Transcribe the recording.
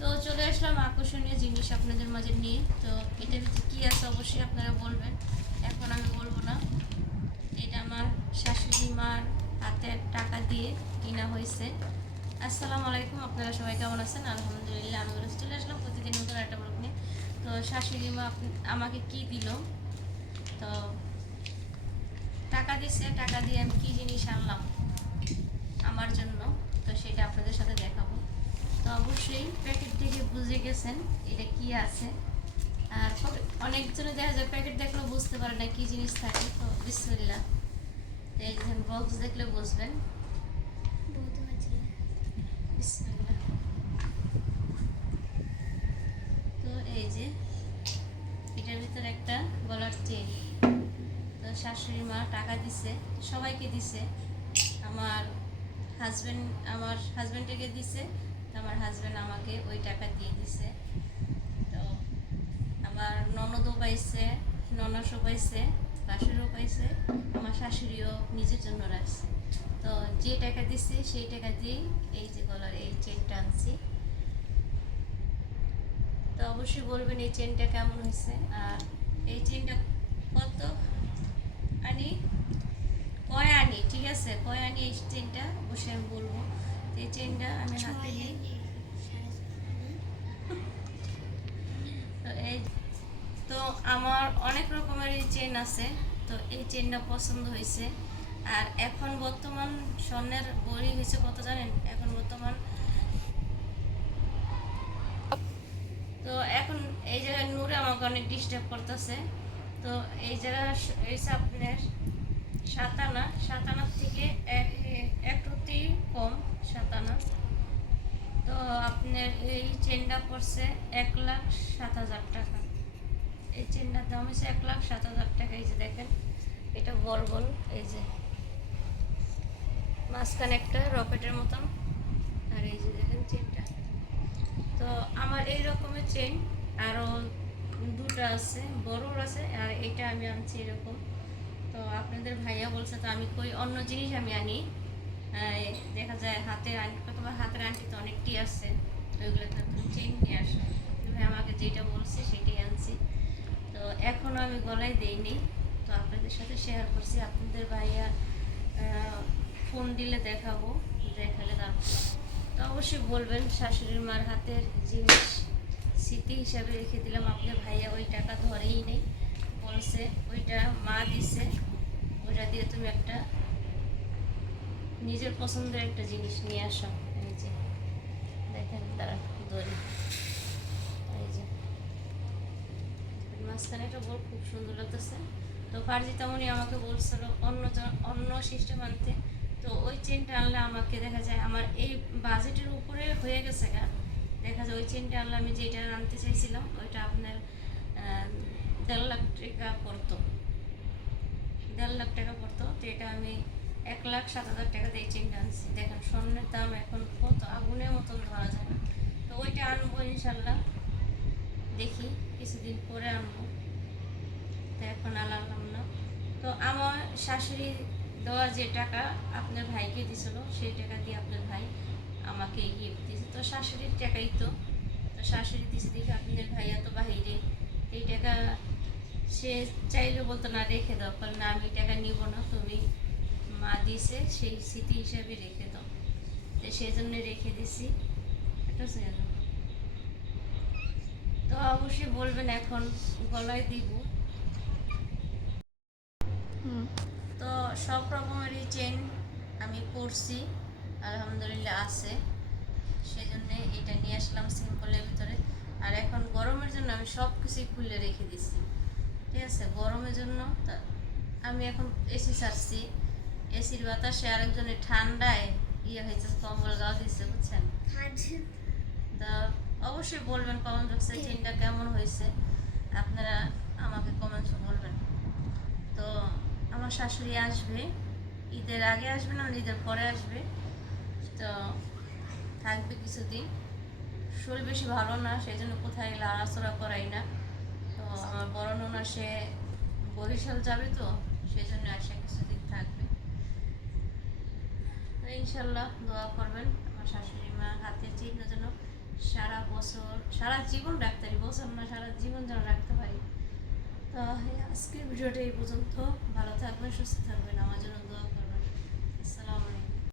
তো চলে আসলাম আকর্ষণীয় জিনিস আপনাদের মাঝে নিয়ে। তো এটার ভিতরে কী আছে অবশ্যই আপনারা বলবেন, এখন আমি বলবো না। এটা আমার শাশুড়ি মার হাতের টাকা দিয়ে কিনা হয়েছে। আসসালামু আলাইকুম, আপনারা সবাই কেমন আছেন? আলহামদুলিল্লাহ, আমি চলে আসলাম প্রতিদিন নতুন একটা ব্লগ নিয়ে। তো শাশুড়ি মা আমাকে কি দিল, তো টাকা দিচ্ছে, টাকা দিয়ে আমি কী জিনিস আনলাম আমার জন্য, তো সেটা আপনাদের সাথে দেখাবো। তো অবশ্যই প্যাকেট দেখে বুঝে গেছেন এটা কি আছে। আর অনেকজনে দেখা যায় প্যাকেট দেখলেও বুঝতে পারে না কি জিনিস থাকে। তো বিসমিল্লাহ, এই যে বক্স দেখলে বুঝবেন। বিসমিল্লাহ। তো এই যে এটার ভিতরে একটা গলার চেন। তো শাশুড়ি মা টাকা দিছে, সবাইকে দিছে। আমার হাজব্যান্ডকে দিছে। তো আমার হাজব্যান্ড আমাকে ওই টাকা দিয়ে দিছে। তো আমার ননদও পাইছে, ননাসও পাইছে, শাশুড়িও পাইছে, আমার শাশুড়িও নিজের জন্য রাখছে। তো যে টাকা দিচ্ছে সেই টাকা দিয়েই এই যে গলার এই চেনটা আনছি। তো অবশ্যই বলবেন এই চেনটা কেমন হয়েছে। আর এই চেনটা কত আনি, কয় আনি, ঠিক আছে, কয় আনি এই চেনটা বসে আমি বলবো। এই চেনটা আমি হাতে নিই। তো এই, তো আমার অনেক রকমের এই চেন আছে। তো এই চেনটা পছন্দ হয়েছে। আর এখন বর্তমান স্বর্ণের বড়ি হয়েছে কত জানেন? এখন বর্তমান, তো এখন এই জায়গায় নূরে আমাকে অনেক ডিস্টার্ব করতেছে। তো এই জায়গা হয়েছে আপনার 7 আনা, 7 আনার থেকে একটুতেই কম, 7 আনা। তো আপনার এই চেনটা পড়ছে 1,07,000 টাকা। এই চেনটার দাম হচ্ছে 1,07,000 টাকা। এই যে দেখেন, এটা বল বল, এই যে মাঝখানে একটা রকেটের মতন। আর এই যে দেখেন চেনটা। তো আমার এই রকমের চেন আরও দুটো আছে, বড়োর আছে, আর এটা আমি আনছি এরকম। তো আপনাদের ভাইয়া বলছে, তো আমি কই অন্য জিনিস আমি আনি। দেখা যায় হাতের আংটি, তোমার হাতের আংটি তো অনেকটি আছে, তো ওইগুলো তো তুমি চেন নিয়ে আসো। ভাই আমাকে যেটা বলছে সেটাই আনছি। তো এখনও আমি গলায় দেইনি, তো আপনাদের সাথে শেয়ার করছি। আপনাদের ভাইয়া ফোন দিলে দেখাবো, দেখালে তারপর তো অবশ্যই বলবেন। শাশুড়ির মার হাতের জিনিস স্মৃতি হিসাবে রেখে দিলাম। আপনার ভাইয়া ওই টাকা ধরেই নেই, বলছে ওইটা মা দিছে, ওইটা দিয়ে তুমি একটা নিজের পছন্দের একটা জিনিস নিয়ে আসো। এই যে দেখেন, তারা দড়ি, এই যে মাঝখানে একটা বল, খুব সুন্দর লাগতেছে। তো ফারজিতামণি আমাকে বলছিল অন্য সিস্টেম আনতে। তো ওই চেনটা আনলে আমাকে দেখা যায় আমার এই বাজেটের উপরে হয়ে গেছে গা। দেখা যায় ওই চেনটা আনলে আমি যেটা আনতে চাইছিলাম ওইটা আপনার 1.5 লাখ টাকা পড়তো, 1.5 লাখ টাকা পড়তো। তো এটা আমি 1,07,000 টাকা দিয়ে চেনটা আনছি। দেখেন স্বর্ণের দাম এখন কত, আগুনের মতন ধরা যায় না। তো ওইটা আনবো ইনশাল্লাহ, দেখি কিছুদিন পরে আনবো। তো এখন আনলাম না। তো আমার শাশুড়ি দেওয়া যে টাকা আপনার ভাইকে দিছিল, সেই টাকা দিয়ে আপনার ভাই আমাকে গিফট দিয়েছে। তো শাশুড়ির টাকাই তো, তো শাশুড়ি দিয়েছে দেখে আপনাদের ভাইয়া তো বাহিরে, এই টাকা সে চাইলে বলতো না রেখে দাও, কারণ না আমি টাকা নিব না, তুমি মা দিয়েছে সেই স্মৃতি হিসাবে রেখে দাও। তো সেই জন্য রেখে দিছি। এটা তো অবশ্যই বলবেন এখন গলায় দিব। তো সব রকমেরই চেন আমি পরছি, আলহামদুলিল্লাহ আছে। সেই জন্য এটা নিয়ে আসলাম সিম্পলের ভিতরে। আর এখন গরমের জন্য আমি সব কিছুই খুলে রেখে দিচ্ছি, ঠিক আছে, গরমের জন্য। তা আমি এখন এসি ছাড়ছি, এসির বাতাসে আরেকজনের ঠান্ডায় ইয়ে হয়েছে, কম্বল গাও দিচ্ছে, বুঝছেন। তা অবশ্যই বলবেন কমেন্ট বক্সে চেনটা কেমন হয়েছে, আপনারা আমাকে কমেন্টসে বলবেন। তো আমার শাশুড়ি আসবে, ঈদের আগে আসবে না, ঈদের পরে আসবে। তো থাকবে কিছুদিন, শরীর বেশি ভালো না, সেই জন্য কোথায় লড়াচড়া করাই না। তো আমার বড় ননা সে বরিশাল যাবে, তো সেই জন্য আসে কিছুদিন থাকবে। তো ইনশাল্লাহ দোয়া করবেন আমার শাশুড়ি মার হাতের চিহ্ন যেন সারা বছর সারা জীবন ডাক্তারি, বছর না সারা জীবন যেন রাখতে পারি। তো আজকের ভিডিওটা এই পর্যন্ত। ভালো থাকবেন, সুস্থ থাকবেন, আমার জন্য